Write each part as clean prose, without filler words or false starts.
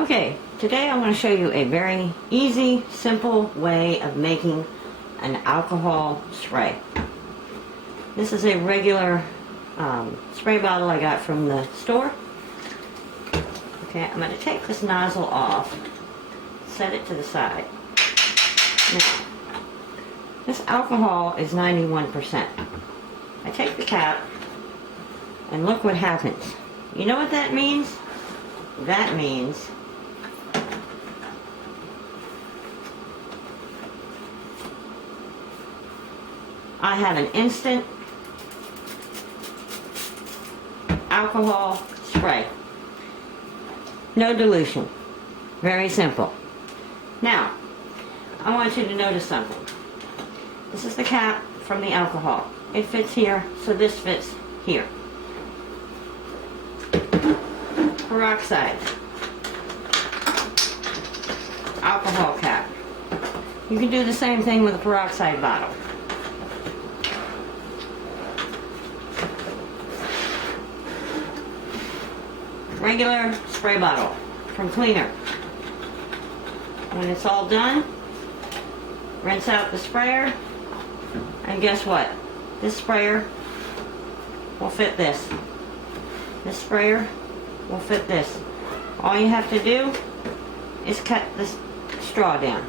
Okay, today I'm going to show you a very easy, simple way of making an alcohol spray. This is a regular spray bottle I got from the store. Okay, I'm going to take this nozzle off, set it to the side. Now, this alcohol is 91%. I take the cap, and look what happens. You know what that means? That means I have an instant alcohol spray. No dilution. Very simple. Now, I want you to notice something. This is the cap from the alcohol. It fits here, so this fits here. Peroxide. Alcohol cap. You can do the same thing with a peroxide bottle. Regular spray bottle from cleaner. When it's all done, rinse out the sprayer, and guess what? This sprayer will fit this. This sprayer will fit this. All you have to do is cut this straw down.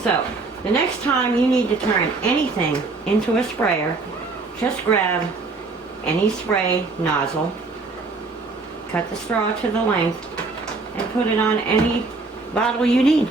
So, the next time you need to turn anything into a sprayer, just grab any spray nozzle, cut the straw to the length, and put it on any bottle you need.